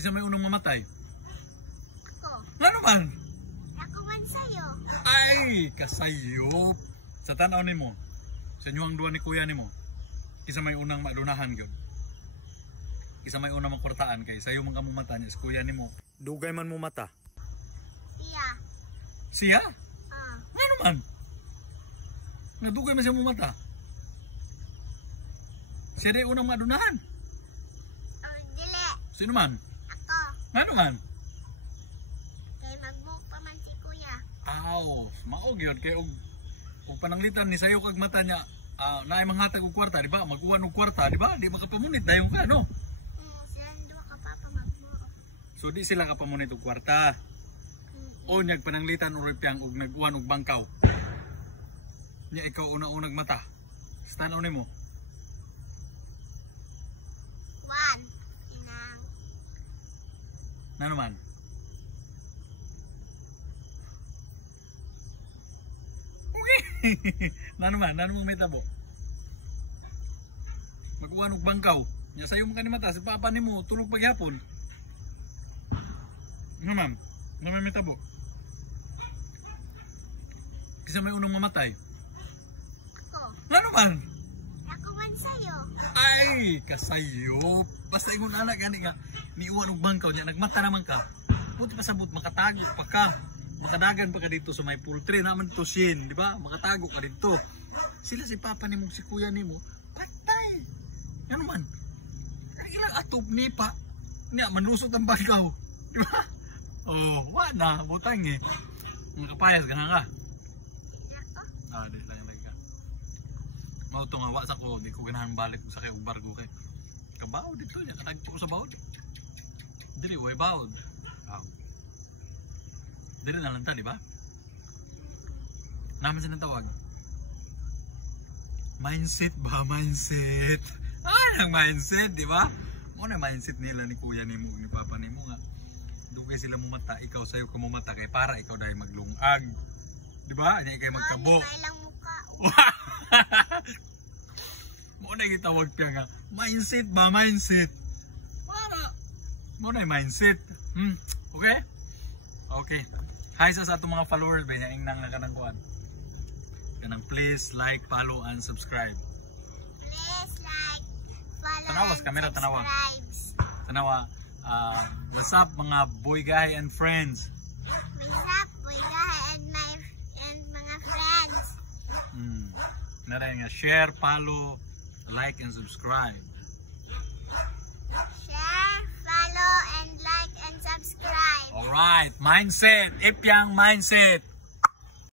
Kisa may unang mamatay? Ako. Nga naman? Ako man sa'yo. Ay, kasayop. Sa tanaw ni mo, sa inyong duwa ni kuya ni mo, kisa may unang madunahan yun. Kisa may unang makwartaan kay sayo mga mumata niya sa kuya ni mo. Dugay man mo mata. Siya. Siya? Nga naman? Nadugay man siya mo mata. Siya di unang madunahan. Dili. Sino man? Ako. Nga naman? Kay magmuk pa man si kuya. Aw, maog yun. Kaya og pananglitan ni sayo kag mata niya, naay manghatag og kwarta, di ba? Mag-uwan og kwarta, di ba? Di makapamunit dayon ka, no? Silang duwa ka pa magmuk. So di sila kapamunit og kwarta. O nyag pananglitan o ripyang og nag-uwan og bangkaw. Nya ikaw una-unag mata. Sa tanaw nimo. One. Inang. Na naman? Na naman may tabo. Mag-uwan og bangkaw. Nya sayo mo kanimata si papa nimo tulog paghapon. Ano ma'am? Naman may tabo. Kisa may unang mamatay? Ako. Nga naman? Ako man sa'yo. Ay, kasayop. Basta ingon anak gani nga niuwan og bangkaw niya nagmata naman ka. Buti pa sabot makatago pa ka. Makadagan pa ka dito sa may poultry naman to sin, di ba? Makatago ka dito. Sila si papa nimo si kuya nimo, patay. Ano man? Ilang atop ni pa. Niya manusot ang bangkaw. Di ba? Oh, wala butang eh. Mga kapayas ka na ka. Di lang ka. Mauto nga wasa ko, di ko ganahan balik sa kay bargo kay. Kabaw dito niya, katagpo ko sa bawod. Dili way bawod. Dili na lang ta, di ba? Naman siya tawag. Mindset ba? Mindset. Ang mindset, di ba? Muna mindset nila ni kuya ni mo, ni papa ni mo nga. Dugay sila mumata, ikaw sayo ka mumata kay para ikaw dahil maglungag. Di ba? Hindi kayo magkabo. Ilang mukha. Muna yung itawag piya nga. Mindset ba? Mindset. Muna yung mindset. Okay? Okay. Hi sa atong mga followers ba? Yaing nang nakanang kuhan. Kanang please like, follow, and subscribe. Please like, follow, Tanawa, and kamera, tanawa. subscribe. Tanawa. What's up mga boy guy and friends? What's up, boy guy and mga friends? Naray nga, share, follow, like, and subscribe. Share, follow, and like, and subscribe. Alright, mindset, Ipyang mindset.